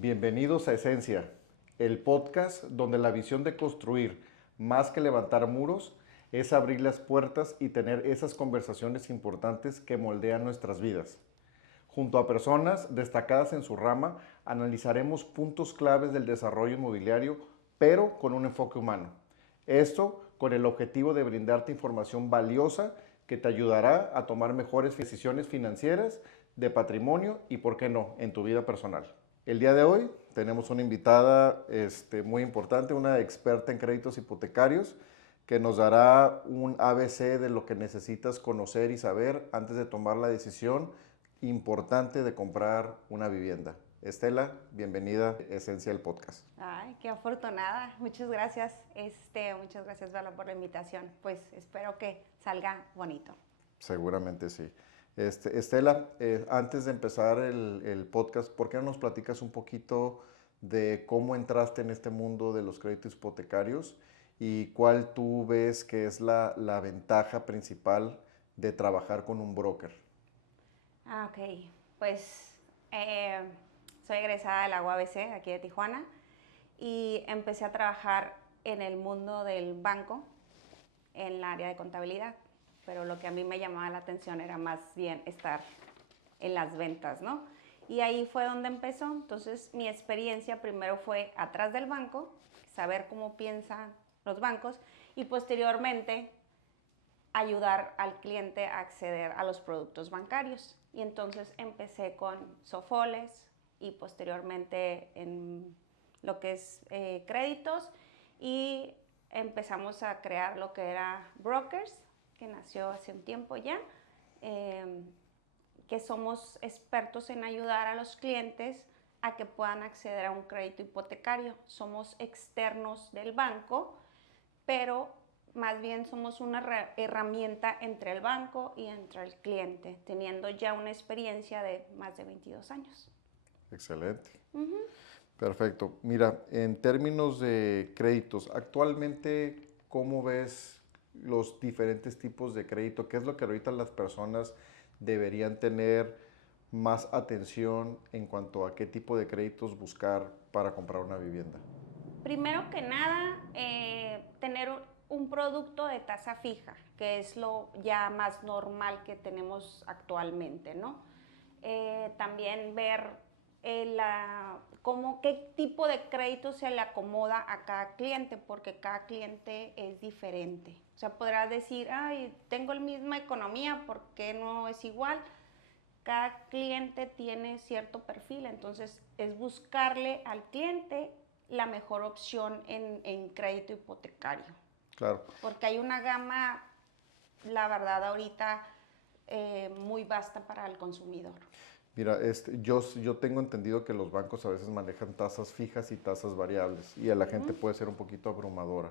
Bienvenidos a Esencia, el podcast donde la visión de construir más que levantar muros es abrir las puertas y tener esas conversaciones importantes que moldean nuestras vidas. Junto a personas destacadas en su rama, analizaremos puntos claves del desarrollo inmobiliario, pero con un enfoque humano. Esto con el objetivo de brindarte información valiosa que te ayudará a tomar mejores decisiones financieras, de patrimonio y, por qué no, en tu vida personal. El día de hoy tenemos una invitada muy importante, una experta en créditos hipotecarios, que nos dará un ABC de lo que necesitas conocer y saber antes de tomar la decisión importante de comprar una vivienda. Estela, bienvenida a Esencia del Podcast. Ay, qué afortunada. Muchas gracias. Muchas gracias, Vala, por la invitación. Pues espero que salga bonito. Seguramente sí. Estela, antes de empezar el podcast, ¿por qué no nos platicas un poquito de cómo entraste en este mundo de los créditos hipotecarios y cuál tú ves que es la ventaja principal de trabajar con un broker? Ok. Pues soy egresada de la UABC, aquí de Tijuana, y empecé a trabajar en el mundo del banco, en el área de contabilidad. Pero lo que a mí me llamaba la atención era más bien estar en las ventas, ¿no? Y ahí fue donde empezó. Entonces, mi experiencia primero fue atrás del banco, saber cómo piensan los bancos, y posteriormente ayudar al cliente a acceder a los productos bancarios. Y entonces empecé con Sofoles y posteriormente en lo que es créditos, y empezamos a crear lo que era Brokers, que nació hace un tiempo ya, que somos expertos en ayudar a los clientes a que puedan acceder a un crédito hipotecario. Somos externos del banco, pero más bien somos una herramienta entre el banco y entre el cliente, teniendo ya una experiencia de más de 22 años. Excelente. Perfecto. Mira, en términos de créditos, actualmente, ¿cómo ves los diferentes tipos de crédito? ¿Qué es lo que ahorita las personas deberían tener más atención en cuanto a qué tipo de créditos buscar para comprar una vivienda? Primero que nada, tener un producto de tasa fija, que es lo ya más normal que tenemos actualmente, ¿no? También ver qué tipo de crédito se le acomoda a cada cliente, porque cada cliente es diferente. O sea, podrás decir, ay, tengo la misma economía, ¿por qué no es igual? Cada cliente tiene cierto perfil, entonces es buscarle al cliente la mejor opción en crédito hipotecario. Claro. Porque hay una gama, la verdad, ahorita muy vasta para el consumidor. Mira, yo tengo entendido que los bancos a veces manejan tasas fijas y tasas variables y a la gente puede ser un poquito abrumadora.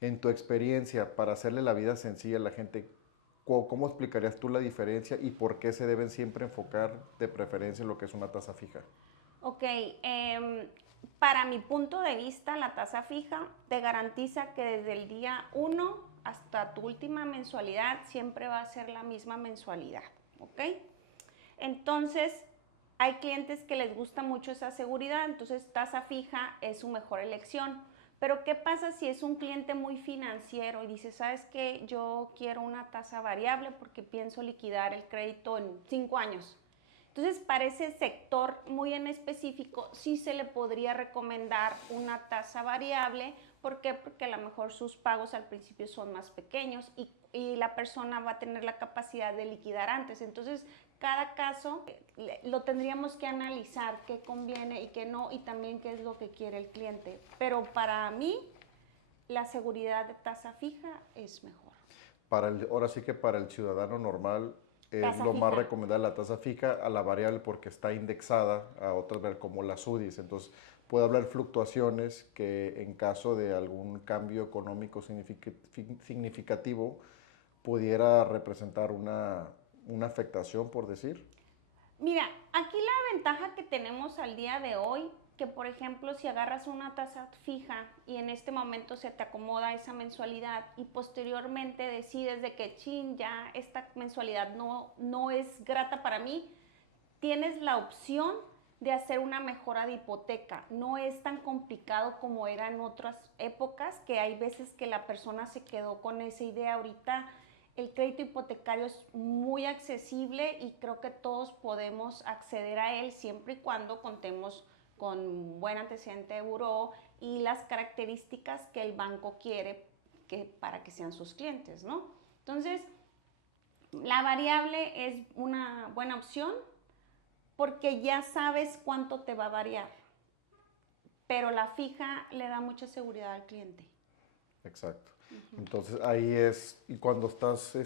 En tu experiencia, para hacerle la vida sencilla a la gente, ¿cómo explicarías tú la diferencia y por qué se deben siempre enfocar de preferencia en lo que es una tasa fija? Ok, para mi punto de vista, la tasa fija te garantiza que desde el día 1 hasta tu última mensualidad siempre va a ser la misma mensualidad, ¿ok? Entonces, hay clientes que les gusta mucho esa seguridad, entonces tasa fija es su mejor elección. Pero ¿qué pasa si es un cliente muy financiero y dice, sabes qué, yo quiero una tasa variable porque pienso liquidar el crédito en 5 años? Entonces, para ese sector muy en específico, sí se le podría recomendar una tasa variable. ¿Por qué? Porque a lo mejor sus pagos al principio son más pequeños y la persona va a tener la capacidad de liquidar antes. Entonces, cada caso lo tendríamos que analizar, qué conviene y qué no, y también qué es lo que quiere el cliente. Pero para mí, la seguridad de tasa fija es mejor. Ahora sí que para el ciudadano normal es Tasa lo más fija. recomendable la tasa fija a la variable porque está indexada a otras como las UDIs. Entonces puede haber fluctuaciones que en caso de algún cambio económico significativo pudiera representar una afectación, por decir. Mira, aquí la ventaja que tenemos al día de hoy, que por ejemplo si agarras una tasa fija y en este momento se te acomoda esa mensualidad y posteriormente decides de que chin, ya esta mensualidad no es grata para mí, tienes la opción de hacer una mejora de hipoteca. No es tan complicado como era en otras épocas, que hay veces que la persona se quedó con esa idea. Ahorita el crédito hipotecario es muy accesible y creo que todos podemos acceder a él siempre y cuando contemos con buen antecedente de buró y las características que el banco quiere para que sean sus clientes, ¿no? Entonces, la variable es una buena opción porque ya sabes cuánto te va a variar, pero la fija le da mucha seguridad al cliente. Exacto. Entonces ahí es, y cuando estás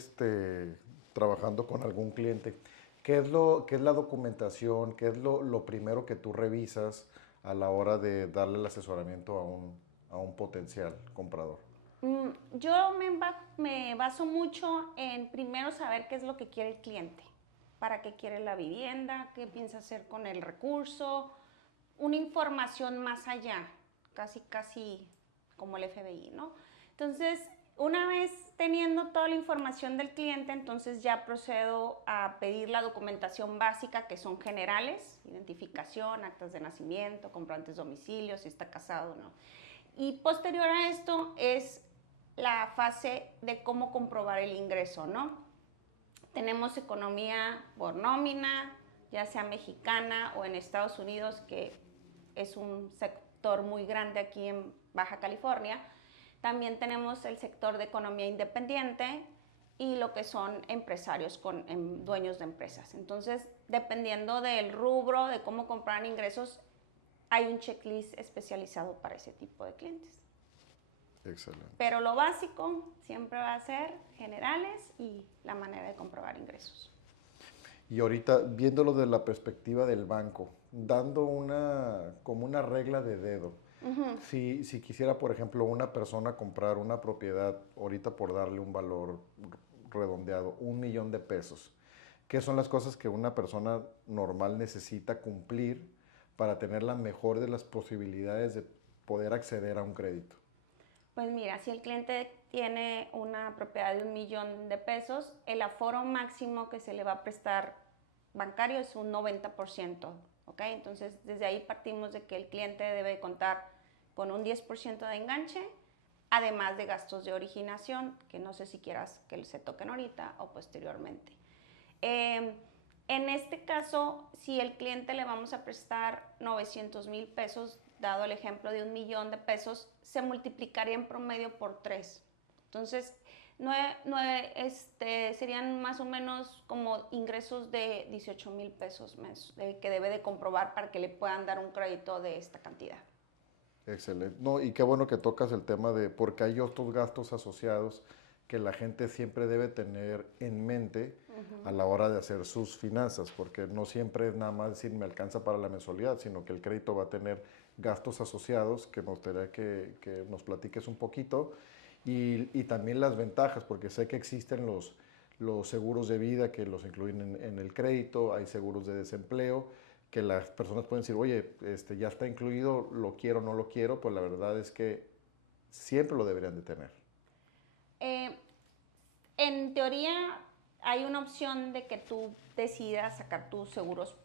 trabajando con algún cliente, qué es la documentación? ¿Qué es lo primero que tú revisas a la hora de darle el asesoramiento a un potencial comprador? Yo me baso mucho en primero saber qué es lo que quiere el cliente, para qué quiere la vivienda, qué piensa hacer con el recurso, una información más allá, casi como el FBI, ¿no? Entonces, una vez teniendo toda la información del cliente, entonces ya procedo a pedir la documentación básica, que son generales: identificación, actas de nacimiento, comprobantes de domicilio, si está casado o no. Y posterior a esto es la fase de cómo comprobar el ingreso, ¿no? Tenemos economía por nómina, ya sea mexicana o en Estados Unidos, que es un sector muy grande aquí en Baja California. También tenemos el sector de economía independiente y lo que son empresarios dueños de empresas. Entonces, dependiendo del rubro, de cómo comprar ingresos, hay un checklist especializado para ese tipo de clientes. Excelente. Pero lo básico siempre va a ser generales y la manera de comprobar ingresos. Y ahorita, viéndolo de la perspectiva del banco, dando como una regla de dedo, si quisiera, por ejemplo, una persona comprar una propiedad, ahorita por darle un valor redondeado, 1,000,000 de pesos, ¿qué son las cosas que una persona normal necesita cumplir para tener la mejor de las posibilidades de poder acceder a un crédito? Pues mira, si el cliente tiene una propiedad de 1,000,000 de pesos, el aforo máximo que se le va a prestar bancario es un 90%, ¿ok? Entonces, desde ahí partimos de que el cliente debe contar con un 10% de enganche, además de gastos de originación, que no sé si quieras que se toquen ahorita o posteriormente. En este caso, si el cliente le vamos a prestar 900,000 pesos, dado el ejemplo de 1,000,000 de pesos, se multiplicaría en promedio por 3. Entonces, serían más o menos como ingresos de 18,000 pesos que debe de comprobar para que le puedan dar un crédito de esta cantidad. Excelente. No, y qué bueno que tocas el tema porque hay otros gastos asociados que la gente siempre debe tener en mente a la hora de hacer sus finanzas, porque no siempre es nada más decir me alcanza para la mensualidad, sino que el crédito va a tener gastos asociados que me gustaría que nos platiques un poquito y también las ventajas, porque sé que existen los seguros de vida que los incluyen en el crédito, hay seguros de desempleo, que las personas pueden decir, oye, ya está incluido, lo quiero o no lo quiero, pues la verdad es que siempre lo deberían de tener. En teoría hay una opción de que tú decidas sacar tus seguros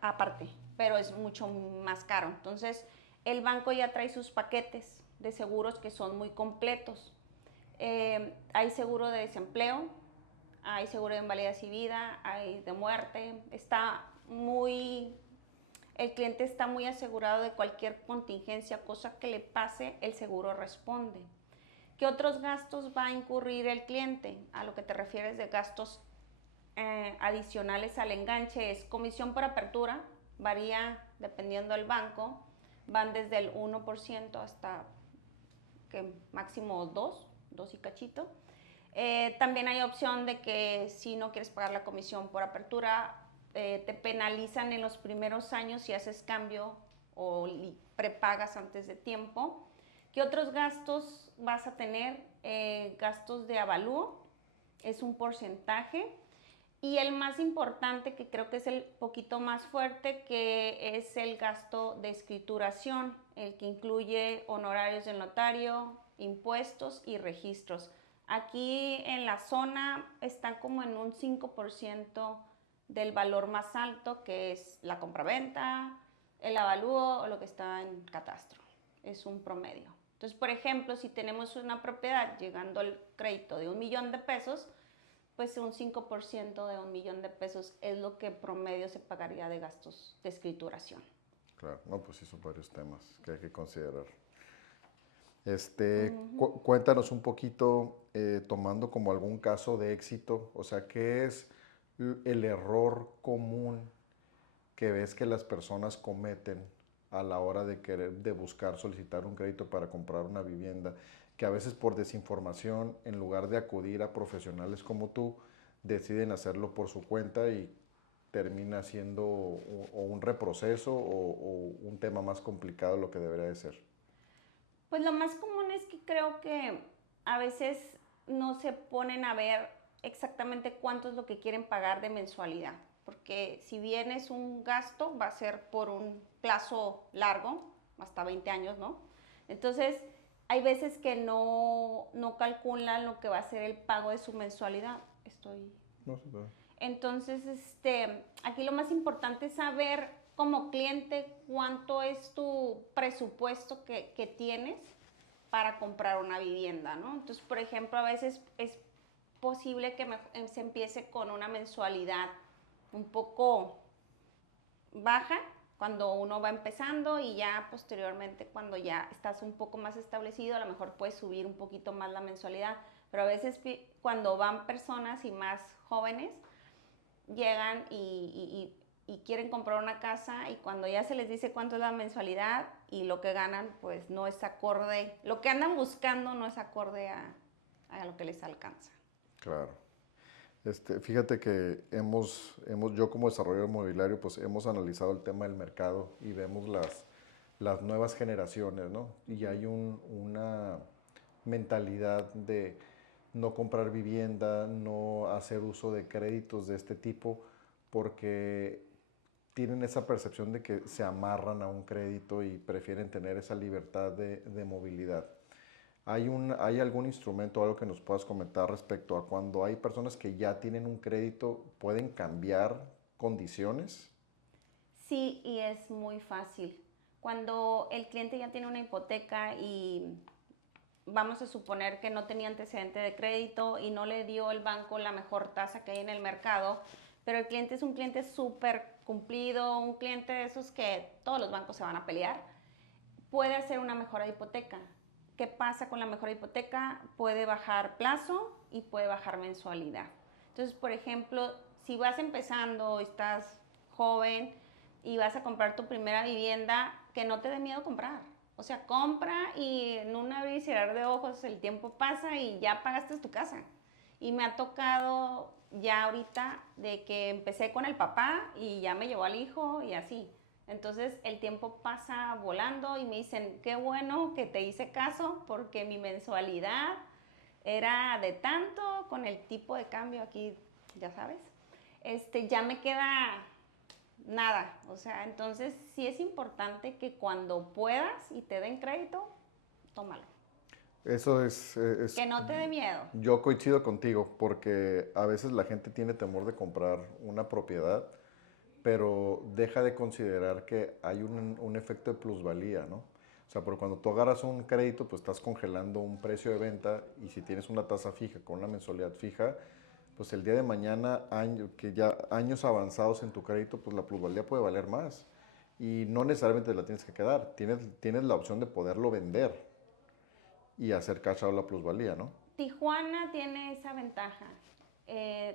aparte, pero es mucho más caro. Entonces, el banco ya trae sus paquetes de seguros que son muy completos. Hay seguro de desempleo, hay seguro de invalidez y vida, hay de muerte. El cliente está muy asegurado de cualquier contingencia, cosa que le pase, el seguro responde. ¿Qué otros gastos va a incurrir el cliente? A lo que te refieres de gastos adicionales al enganche es comisión por apertura, varía dependiendo del banco, van desde el 1% hasta que máximo 2 y cachito. También hay opción de que si no quieres pagar la comisión por apertura, te penalizan en los primeros años si haces cambio o prepagas antes de tiempo. ¿Qué otros gastos vas a tener? Gastos de avalúo, es un porcentaje. Y el más importante, que creo que es el poquito más fuerte, que es el gasto de escrituración, el que incluye honorarios del notario, impuestos y registros. Aquí en la zona están como en un 5% del valor más alto, que es la compraventa, el avalúo o lo que está en catastro. Es un promedio. Entonces, por ejemplo, si tenemos una propiedad llegando al crédito de $1,000,000, pues un 5% de $1,000,000 es lo que promedio se pagaría de gastos de escrituración. Claro, no, pues sí son varios temas que hay que considerar. Cuéntanos un poquito, tomando como algún caso de éxito, o sea, ¿qué es el error común que ves que las personas cometen a la hora de buscar solicitar un crédito para comprar una vivienda? Que a veces por desinformación, en lugar de acudir a profesionales como tú, deciden hacerlo por su cuenta y termina siendo o un reproceso o un tema más complicado de lo que debería de ser. Pues lo más común es que creo que a veces no se ponen a ver exactamente cuánto es lo que quieren pagar de mensualidad, porque si bien es un gasto, va a ser por un plazo largo, hasta 20 años, ¿no? Entonces, hay veces que no calculan lo que va a ser el pago de su mensualidad. No sé. Entonces, aquí lo más importante es saber como cliente cuánto es tu presupuesto que tienes para comprar una vivienda, ¿no? Entonces, por ejemplo, a veces es posible que se empiece con una mensualidad un poco baja cuando uno va empezando, y ya posteriormente, cuando ya estás un poco más establecido, a lo mejor puedes subir un poquito más la mensualidad. Pero a veces cuando van personas y más jóvenes, llegan y quieren comprar una casa, y cuando ya se les dice cuánto es la mensualidad y lo que ganan, pues no es acorde, lo que andan buscando no es acorde a lo que les alcanza. Claro. Fíjate que yo como desarrollador inmobiliario, pues hemos analizado el tema del mercado y vemos las nuevas generaciones, ¿no? Y hay una mentalidad de no comprar vivienda, no hacer uso de créditos de este tipo, porque tienen esa percepción de que se amarran a un crédito y prefieren tener esa libertad de movilidad. ¿Hay algún instrumento o algo que nos puedas comentar respecto a cuando hay personas que ya tienen un crédito, pueden cambiar condiciones? Sí, y es muy fácil. Cuando el cliente ya tiene una hipoteca y vamos a suponer que no tenía antecedente de crédito y no le dio el banco la mejor tasa que hay en el mercado, pero el cliente es un cliente súper cumplido, un cliente de esos que todos los bancos se van a pelear, puede hacer una mejora de hipoteca. ¿Qué pasa con la mejora de hipoteca? Puede bajar plazo y puede bajar mensualidad. Entonces, por ejemplo, si vas empezando, estás joven y vas a comprar tu primera vivienda, que no te dé miedo comprar. O sea, compra y en un abrir y cerrar de ojos el tiempo pasa y ya pagaste tu casa. Y me ha tocado ya ahorita de que empecé con el papá y ya me llevó al hijo y así. Entonces el tiempo pasa volando y me dicen, qué bueno que te hice caso porque mi mensualidad era de tanto, con el tipo de cambio aquí, ya sabes, ya me queda nada. O sea, entonces sí es importante que cuando puedas y te den crédito, tómalo. Eso es, Que no te dé miedo. Yo coincido contigo, porque a veces la gente tiene temor de comprar una propiedad, pero deja de considerar que hay un efecto de plusvalía, ¿no? O sea, porque cuando tú agarras un crédito, pues estás congelando un precio de venta, y si tienes una tasa fija con una mensualidad fija, pues el día de mañana, que ya años avanzados en tu crédito, pues la plusvalía puede valer más. Y no necesariamente la tienes que quedar, tienes la opción de poderlo vender y hacer cash out la plusvalía, ¿no? Tijuana tiene esa ventaja,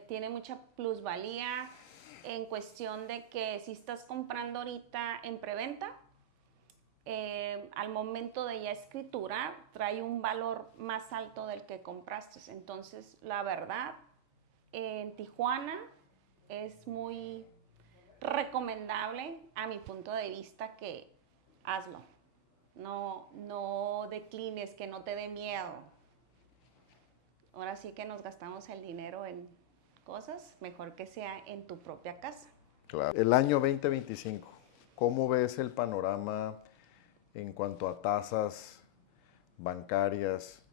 tiene mucha plusvalía en cuestión de que si estás comprando ahorita en preventa, al momento de ya escriturar, trae un valor más alto del que compraste. Entonces, la verdad, en Tijuana es muy recomendable, a mi punto de vista, que hazlo. No declines, que no te dé miedo. Ahora sí que nos gastamos el dinero en cosas, mejor que sea en tu propia casa. Claro. El año 2025, ¿cómo ves el panorama en cuanto a tasas bancarias?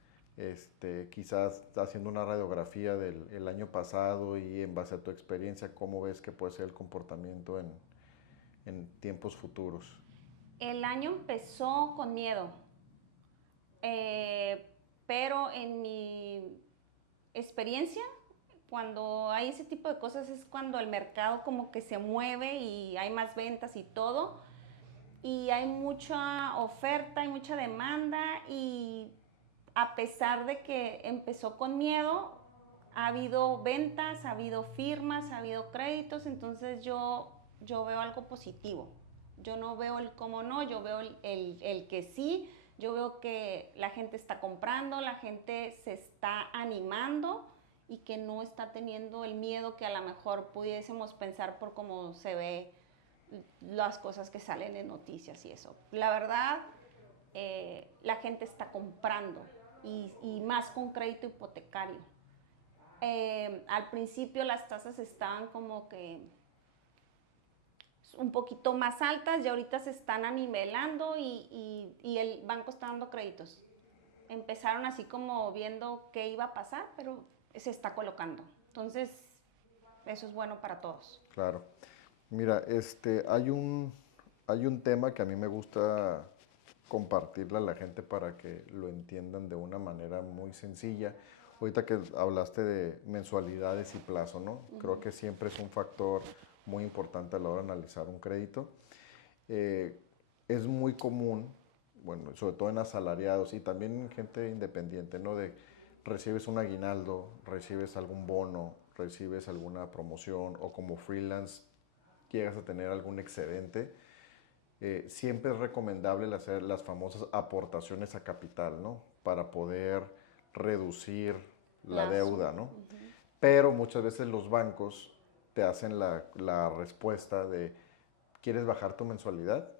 quizás haciendo una radiografía del el año pasado y en base a tu experiencia, ¿cómo ves que puede ser el comportamiento en tiempos futuros? El año empezó con miedo, eh, pero en mi experiencia, cuando hay ese tipo de cosas es cuando el mercado como que se mueve y hay más ventas y todo, y hay mucha oferta, hay mucha demanda, y a pesar de que empezó con miedo, ha habido ventas, ha habido firmas, ha habido créditos, entonces yo veo algo positivo. Yo no veo el cómo no, yo veo el que sí, yo veo que la gente está comprando, la gente se está animando y que no está teniendo el miedo que a lo mejor pudiésemos pensar por cómo se ve las cosas que salen en noticias y eso. La verdad, la gente está comprando y más con crédito hipotecario. Al principio las tasas estaban como que un poquito más altas y ahorita se están anivelando y el banco está dando créditos. Empezaron así como viendo qué iba a pasar, pero se está colocando. Entonces, eso es bueno para todos. Claro. Mira, hay un tema que a mí me gusta compartirle a la gente para que lo entiendan de una manera muy sencilla. Ahorita que hablaste de mensualidades y plazo, ¿no? Creo que siempre es un factor muy importante a la hora de analizar un crédito. Es muy común, bueno, sobre todo en asalariados y también en gente independiente, ¿no? De recibes un aguinaldo, recibes algún bono, recibes alguna promoción o como freelance llegas a tener algún excedente. Siempre es recomendable hacer las famosas aportaciones a capital, ¿no? Para poder reducir la Plazo. deuda, ¿no? Pero muchas veces los bancos te hacen la respuesta de, ¿quieres bajar tu mensualidad?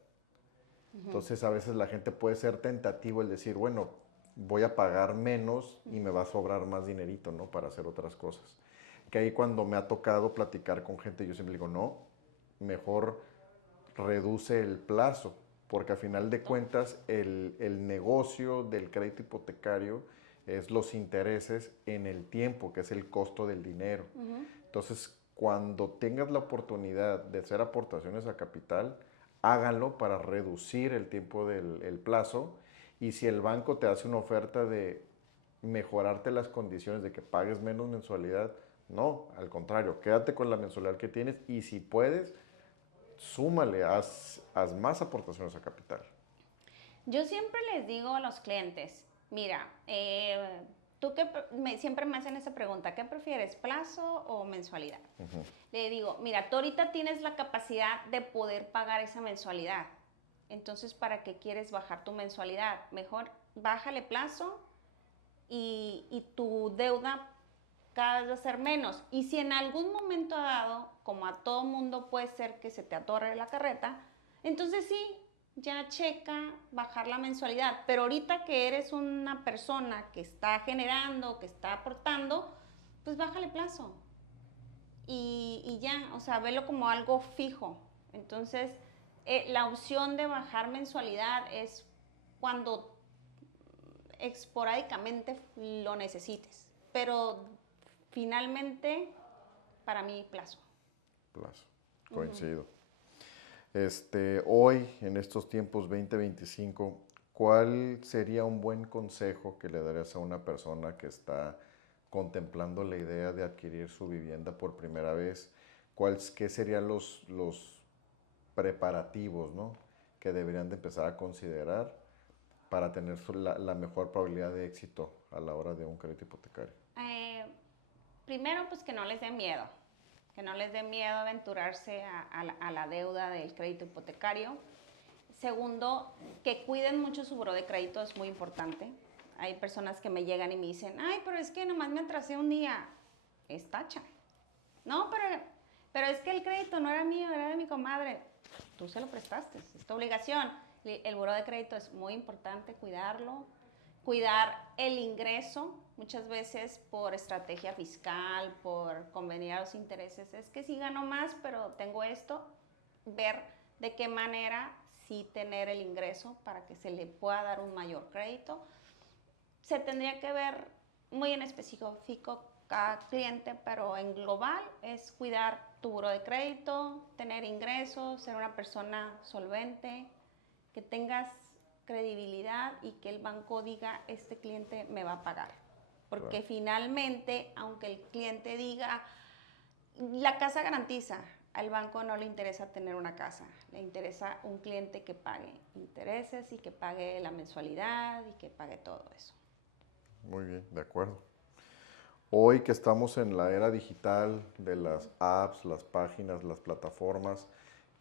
Entonces a veces la gente puede ser tentativo el decir, bueno, voy a pagar menos y me va a sobrar más dinerito, ¿no? Para hacer otras cosas. Que ahí cuando me ha tocado platicar con gente, yo siempre digo, no, mejor reduce el plazo, porque a final de cuentas el negocio del crédito hipotecario es los intereses en el tiempo, que es el costo del dinero. Entonces, cuando tengas la oportunidad de hacer aportaciones a capital, háganlo para reducir el tiempo del el plazo. Y si el banco te hace una oferta de mejorarte las condiciones de que pagues menos mensualidad, no, al contrario, quédate con la mensualidad que tienes y si puedes, súmale, haz más aportaciones a capital. Yo siempre les digo a los clientes, mira, siempre me hacen esa pregunta, ¿qué prefieres, plazo o mensualidad? Le digo, mira, tú ahorita tienes la capacidad de poder pagar esa mensualidad. Entonces, ¿para qué quieres bajar tu mensualidad? Mejor bájale plazo y tu deuda cada vez va a ser menos. Y si en algún momento dado, como a todo mundo puede ser que se te atorre la carreta, entonces sí, ya checa bajar la mensualidad. Pero ahorita que eres una persona que está generando, que está aportando, pues bájale plazo. Y ya, o sea, velo como algo fijo. Entonces, la opción de bajar mensualidad es cuando esporádicamente lo necesites. Pero finalmente, para mí, plazo. Plazo, coincido. Hoy, en estos tiempos 2025, ¿cuál sería un buen consejo que le darías a una persona que está contemplando la idea de adquirir su vivienda por primera vez? ¿Qué serían los preparativos, ¿no? Que deberían de empezar a considerar para tener la mejor probabilidad de éxito a la hora de un crédito hipotecario? Primero, pues que no les dé miedo. Que no les dé miedo aventurarse a la deuda del crédito hipotecario. Segundo, que cuiden mucho su buró de crédito, es muy importante. Hay personas que me llegan y me dicen, ay, pero es que nomás me atrasé un día. Es tacha. No, pero es que el crédito no era mío, era de mi comadre. Tú se lo prestaste, es tu obligación. El buró de crédito es muy importante cuidarlo. Cuidar el ingreso, muchas veces por estrategia fiscal, por convenir a los intereses. Es que sí gano más, pero tengo esto. Ver de qué manera sí tener el ingreso para que se le pueda dar un mayor crédito. se tendría que ver muy en específico cada cliente, pero en global es cuidar tu buro de crédito, tener ingresos, ser una persona solvente, que tengas credibilidad y que el banco diga, este cliente me va a pagar. Porque Claro. finalmente, aunque el cliente diga, la casa garantiza, al banco no le interesa tener una casa, le interesa un cliente que pague intereses y que pague la mensualidad y que pague todo eso. Muy bien, de acuerdo. Hoy que estamos en la era digital de las apps, las páginas, las plataformas,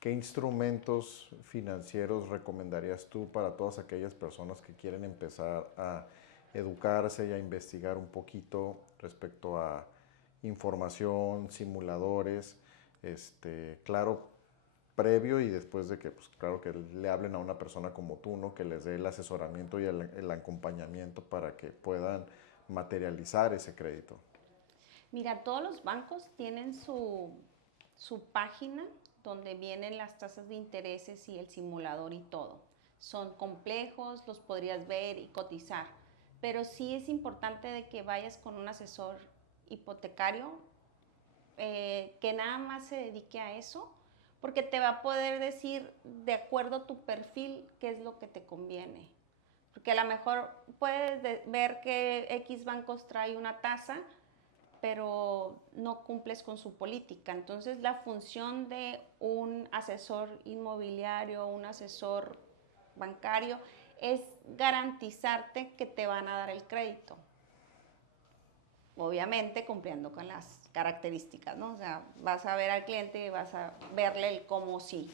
¿qué instrumentos financieros recomendarías tú para todas aquellas personas que quieren empezar a educarse y a investigar un poquito respecto a información, simuladores, claro, previo y después de que, pues claro, que le hablen a una persona como tú, ¿no? Que les dé el asesoramiento y el acompañamiento para que puedan materializar ese crédito? Mira, todos los bancos tienen su página donde vienen las tasas de intereses y el simulador y todo. Son complejos, los podrías ver y cotizar, pero sí es importante de que vayas con un asesor hipotecario que nada más se dedique a eso, porque te va a poder decir de acuerdo a tu perfil qué es lo que te conviene. Porque a lo mejor puedes ver que X bancos trae una tasa, pero no cumples con su política. Entonces, la función de un asesor inmobiliario, un asesor bancario, es garantizarte que te van a dar el crédito. Obviamente cumpliendo con las características, ¿no? O sea, vas a ver al cliente y vas a verle el cómo sí.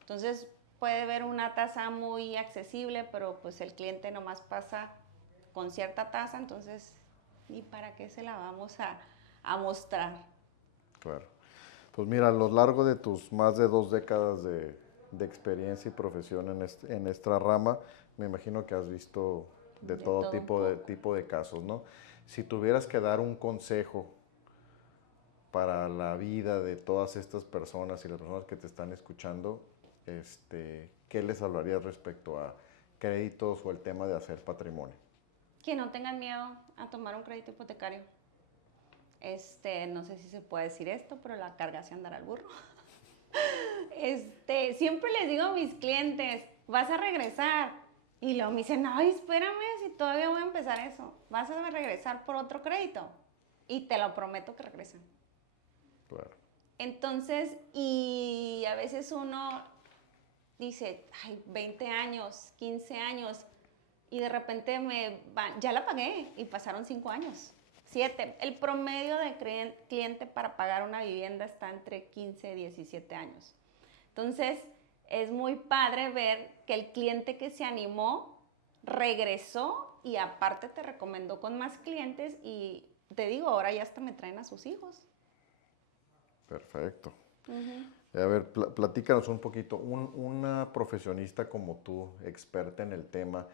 Entonces, puede ver una tasa muy accesible, pero pues el cliente nomás pasa con cierta tasa, entonces, ¿y para qué se la vamos a mostrar? Claro. Pues mira, a lo largo de tus más de 2 décadas de experiencia y profesión en esta rama, me imagino que has visto de De todo todo un poco. tipo de casos, ¿no? Si tuvieras que dar un consejo para la vida de todas estas personas y las personas que te están escuchando, ¿qué les hablarías respecto a créditos o el tema de hacer patrimonio? Que no tengan miedo a tomar un crédito hipotecario. No sé si se puede decir esto, pero la carga se andará al burro. Siempre les digo a mis clientes, vas a regresar. Y luego me dicen, ay, espérame, si todavía voy a empezar eso. Vas a regresar por otro crédito. Y te lo prometo que regresan. Claro. Entonces, y a veces uno dice, ay, 20 años, 15 años, y de repente ya la pagué y pasaron 5 años, 7. El promedio de cliente para pagar una vivienda está entre 15 y 17 años. Entonces, es muy padre ver que el cliente que se animó regresó y aparte te recomendó con más clientes y te digo, ahora ya hasta me traen a sus hijos. Perfecto. Uh-huh. A ver, platícanos un poquito. Una profesionista como tú, experta en el tema,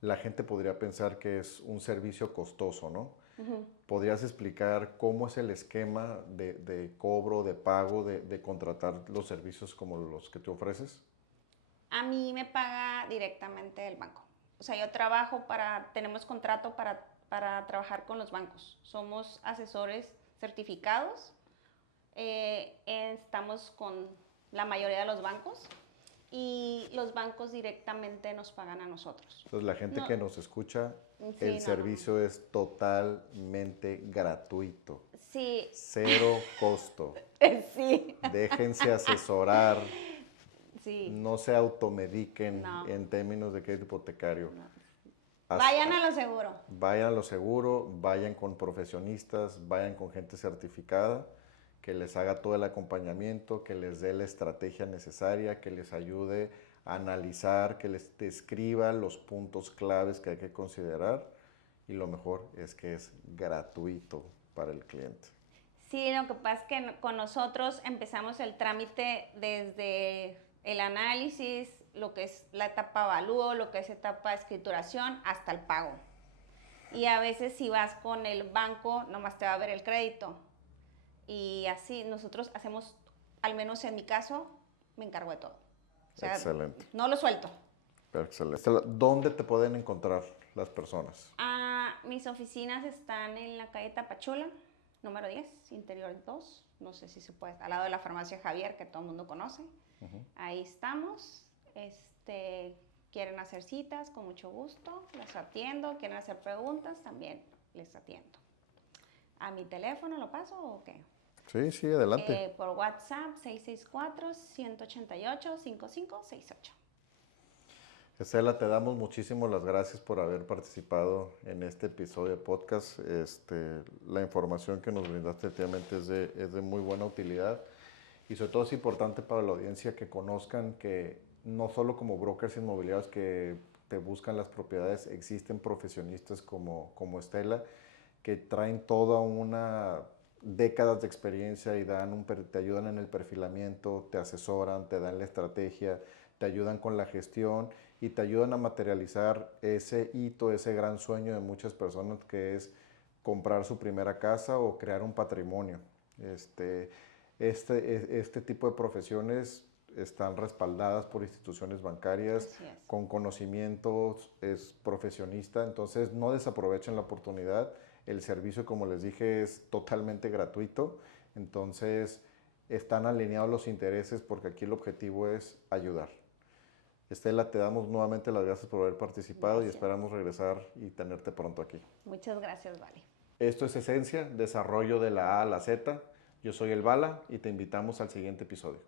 la gente podría pensar que es un servicio costoso, ¿no? Uh-huh. ¿Podrías explicar cómo es el esquema de cobro, de pago, de contratar los servicios como los que tú ofreces? A mí me paga directamente el banco. O sea, tenemos contrato para trabajar con los bancos. Somos asesores certificados. Estamos con la mayoría de los bancos y los bancos directamente nos pagan a nosotros. Entonces, la gente No, que nos escucha, sí, el no. servicio es totalmente gratuito, Sí, cero costo. sí, Déjense asesorar, sí, no se automediquen no, en términos de crédito hipotecario. no. As- Vayan a lo seguro. Vayan a lo seguro, vayan con profesionistas, vayan con gente certificada que les haga todo el acompañamiento, que les dé la estrategia necesaria, que les ayude a analizar, que les describa los puntos claves que hay que considerar y lo mejor es que es gratuito para el cliente. Sí, lo que pasa es que con nosotros empezamos el trámite desde el análisis, lo que es la etapa avalúo, lo que es etapa de escrituración, hasta el pago. Y a veces si vas con el banco, nomás te va a ver el crédito. Y así nosotros hacemos, al menos en mi caso, me encargo de todo. O sea, Excelente. no lo suelto. Excelente. ¿Dónde te pueden encontrar las personas? mis oficinas están en la calle Tapachula, número 10, interior 2. No sé si se puede, al lado de la farmacia Javier, que todo el mundo conoce. Ahí estamos. Quieren hacer citas, con mucho gusto, les atiendo. Quieren hacer preguntas, también les atiendo. ¿A mi teléfono lo paso o qué? Sí, sí, adelante. Por WhatsApp, 664-188-5568. Estela, te damos muchísimas las gracias por haber participado en este episodio de podcast. La información que nos brindaste efectivamente es de muy buena utilidad y sobre todo es importante para la audiencia que conozcan que no solo como brokers inmobiliarios que te buscan las propiedades, existen profesionistas como Estela que traen toda una décadas de experiencia y te ayudan en el perfilamiento, te asesoran, te dan la estrategia, te ayudan con la gestión y te ayudan a materializar ese hito, ese gran sueño de muchas personas que es comprar su primera casa o crear un patrimonio. Este tipo de profesiones están respaldadas por instituciones bancarias con conocimientos, es profesionista, entonces no desaprovechen la oportunidad. El servicio, como les dije, es totalmente gratuito, entonces están alineados los intereses porque aquí el objetivo es ayudar. Estela, te damos nuevamente las gracias por haber participado y esperamos regresar y tenerte pronto aquí. Muchas gracias, Vale. Esto es Esencia, desarrollo de la A a la Z. Yo soy el Bala y te invitamos al siguiente episodio.